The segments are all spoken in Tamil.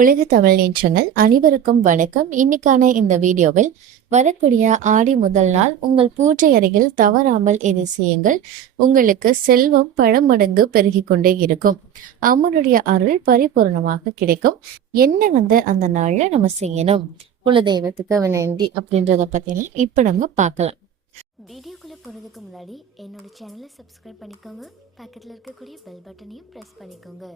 உலக தமிழ் நேற்றங்கள் அனைவருக்கும் வணக்கம். இன்னைக்கான இந்த வீடியோவில் வரக்கூடிய ஆடி முதல் நாள் உங்கள் பூஜை அறையில் தவறாமல் இதை செய்யுங்கள்? உங்களுக்கு செல்வம் பல மடங்கு பெருகி கொண்டே இருக்கும். அம்மனுடைய அருள் பரிபூர்ணமாக கிடைக்கும். என்ன வந்து அந்த நாள்ல நம்ம செய்யணும்? குலதெய்வத்துக்கு நன்றி அப்படின்றத பத்திலாம் இப்ப நம்ம பார்க்கலாம். வீடியோக்குள்ளே போகிறதுக்கு முன்னாடி என்னோட சேனலை சப்ஸ்கிரைப் பண்ணிக்கோங்க. பக்கத்தில் இருக்கக்கூடிய பெல் பட்டனையும் ப்ரெஸ் பண்ணிக்கோங்க.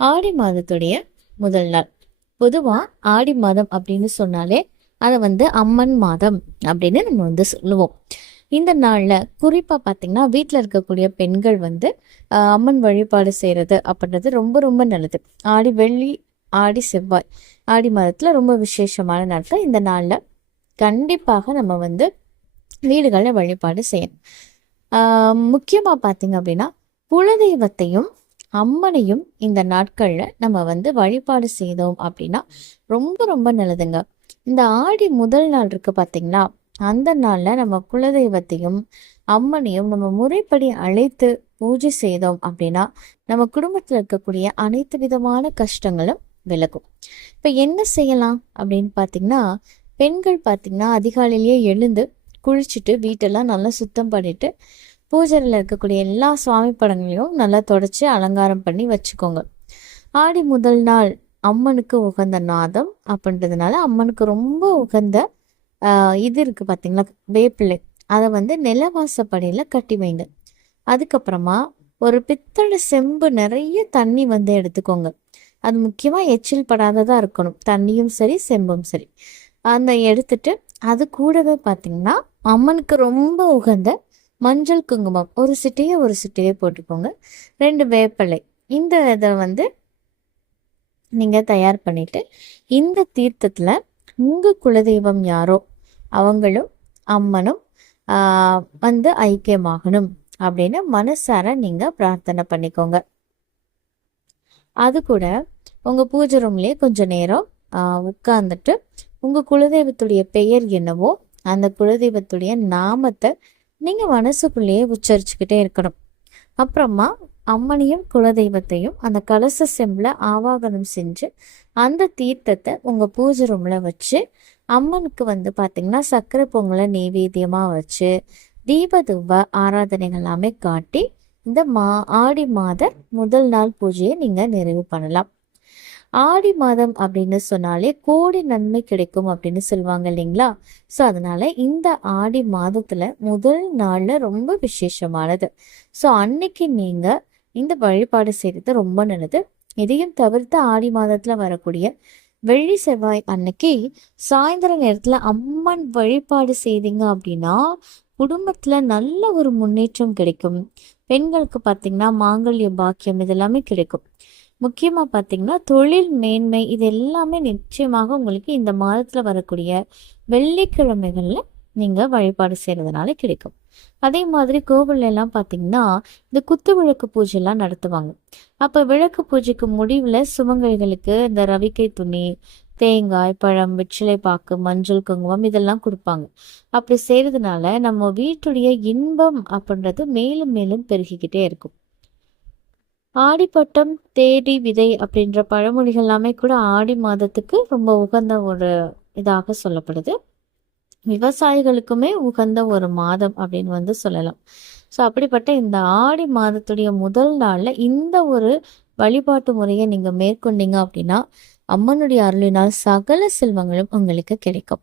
ஆடி மாதத்துடைய முதல் நாள். பொதுவாக ஆடி மாதம் அப்படின்னு சொன்னாலே அதை வந்து அம்மன் மாதம் அப்படின்னு நம்ம வந்து சொல்லுவோம். இந்த நாளில் குறிப்பாக பார்த்திங்கன்னா வீட்டில் இருக்கக்கூடிய பெண்கள் வந்து அம்மன் வழிபாடு செய்கிறது அப்படின்றது ரொம்ப ரொம்ப நல்லது. ஆடி வெள்ளி ஆடி செவ்வாய். ஆடி மாதத்தில் ரொம்ப விசேஷமான நாட்கள் இந்த நாளில் கண்டிப்பாக நம்ம வந்து வீடுகளில் வழிபாடு செய்யணும். முக்கியமாக பார்த்திங்க அப்படின்னா குலதெய்வத்தையும் அம்மனையும் இந்த நாட்கள்ல நம்ம வந்து வழிபாடு செய்தோம் அப்படின்னா ரொம்ப ரொம்ப நல்லதுங்க. இந்த ஆடி முதல் நாள் இருக்கு பாத்தீங்கன்னா அந்த நாள்ல நம்ம குலதெய்வத்தையும் அம்மனையும் நம்ம முறைப்படி அழைத்து பூஜை செய்தோம் அப்படின்னா நம்ம குடும்பத்துல இருக்கக்கூடிய அனைத்து விதமான கஷ்டங்களும் விலகும். இப்ப என்ன செய்யலாம் அப்படின்னு பாத்தீங்கன்னா பெண்கள் பாத்தீங்கன்னா அதிகாலையிலேயே எழுந்து குளிச்சுட்டு வீட்டெல்லாம் நல்லா சுத்தம் பண்ணிட்டு பூஜையில் இருக்கக்கூடிய எல்லா சுவாமி படங்களையும் நல்லா தொடச்சி அலங்காரம் பண்ணி வச்சுக்கோங்க. ஆடி முதல் நாள் அம்மனுக்கு உகந்த நாதம் அப்படின்றதுனால அம்மனுக்கு ரொம்ப உகந்த இது இருக்குது பார்த்தீங்களா வேப்பிள்ளை அதை வந்து நிலவாசப்படியில் கட்டி வைங்க. அதுக்கப்புறமா ஒரு பித்தளை செம்பு நிறைய தண்ணி வந்து எடுத்துக்கோங்க. அது முக்கியமாக எச்சில் படாததாக இருக்கணும். தண்ணியும் சரி செம்பும் சரி. அந்த எடுத்துட்டு அது கூடவே பார்த்தீங்கன்னா அம்மனுக்கு ரொம்ப உகந்த மஞ்சள் குங்குமம். ஒரு சிட்டையை ஒரு சிட்டையை போட்டுக்கோங்க. ரெண்டு வேப்பலை. இந்த இதை வந்து நீங்கள் தயார் பண்ணிட்டு இந்த தீர்த்தத்தில் உங்கள் குலதெய்வம் யாரோ அவங்களும் அம்மனும் ஆஹ், வந்து ஐக்கியமாகணும் அப்படின்னு மனசார நீங்கள் பிரார்த்தனை பண்ணிக்கோங்க. அது கூட உங்கள் பூஜை ரூம்லேயே கொஞ்சம் நேரம் ஆஹ், உட்கார்ந்துட்டு உங்கள் குலதெய்வத்துடைய பெயர் என்னவோ அந்த குலதெய்வத்துடைய நாமத்தை நீங்கள் மனசுக்குள்ளேயே உச்சரிச்சுக்கிட்டே இருக்கணும். அப்புறமா அம்மனையும் குலதெய்வத்தையும் அந்த கலச செம்பில் ஆவாகனம் செஞ்சு அந்த தீர்த்தத்தை உங்கள் பூஜை ரூமில் வச்சு அம்மனுக்கு வந்து பார்த்திங்கன்னா சக்கரை பொங்கலை நெய்வேத்தியமாக வச்சு தீபதுவ ஆராதனைகள் எல்லாமே காட்டி இந்த மா ஆடி மாத முதல் நாள் பூஜையை நீங்கள் நிறைவு பண்ணலாம். ஆடி மாதம் அப்படின்னு சொன்னாலே கோடி நன்மை கிடைக்கும் அப்படின்னு சொல்லுவாங்க இல்லைங்களா? ஸோ அதனால இந்த ஆடி மாதத்துல முதல் நாள்ல ரொம்ப விசேஷமானது. ஸோ அன்னைக்கு நீங்க இந்த வழிபாடு செய்யறது ரொம்ப நல்லது. இதையும் தவிர்த்து ஆடி மாதத்துல வரக்கூடிய வெள்ளி செவ்வாய் அன்னைக்கு சாயந்தர நேரத்துல அம்மன் வழிபாடு செய்தீங்க அப்படின்னா குடும்பத்துல நல்ல ஒரு முன்னேற்றம் கிடைக்கும். பெண்களுக்கு பார்த்தீங்கன்னா மாங்கல்ய பாக்கியம் இதெல்லாமே கிடைக்கும். முக்கியமாக பார்த்தீங்கன்னா தொழில் மேன்மை இது எல்லாமே நிச்சயமாக உங்களுக்கு இந்த மாதத்தில் வரக்கூடிய வெள்ளிக்கிழமைகளில் நீங்கள் வழிபாடு செய்கிறதுனால கிடைக்கும். அதே மாதிரி கோவில்ல எல்லாம் பார்த்தீங்கன்னா இந்த குத்து விளக்கு பூஜைலாம் நடத்துவாங்க. அப்போ விளக்கு பூஜைக்கு முடிவில் சுமங்கலிகளுக்கு இந்த ரவிக்கை துணி தேங்காய் பழம் வெற்றிலை பாக்கு மஞ்சள் குங்குமம் இதெல்லாம் கொடுப்பாங்க. அப்படி செய்கிறதுனால நம்ம வீட்டுடைய இன்பம் அப்படின்றது மேலும் மேலும் பெருகிக்கிட்டே இருக்கும். ஆடிப்பட்டம் தேடி விதை அப்படின்ற பழமொழிகள் எல்லாமே கூட ஆடி மாதத்துக்கு ரொம்ப உகந்த ஒரு இதாக சொல்லப்படுது. விவசாயிகளுக்குமே உகந்த ஒரு மாதம் அப்படின்னு வந்து சொல்லலாம். ஸோ அப்படிப்பட்ட இந்த ஆடி மாதத்துடைய முதல் நாளில் இந்த ஒரு வழிபாட்டு முறையை நீங்கள் மேற்கொண்டீங்க அப்படின்னா அம்மனுடைய அருளினால் சகல செல்வங்களும் உங்களுக்கு கிடைக்கும்.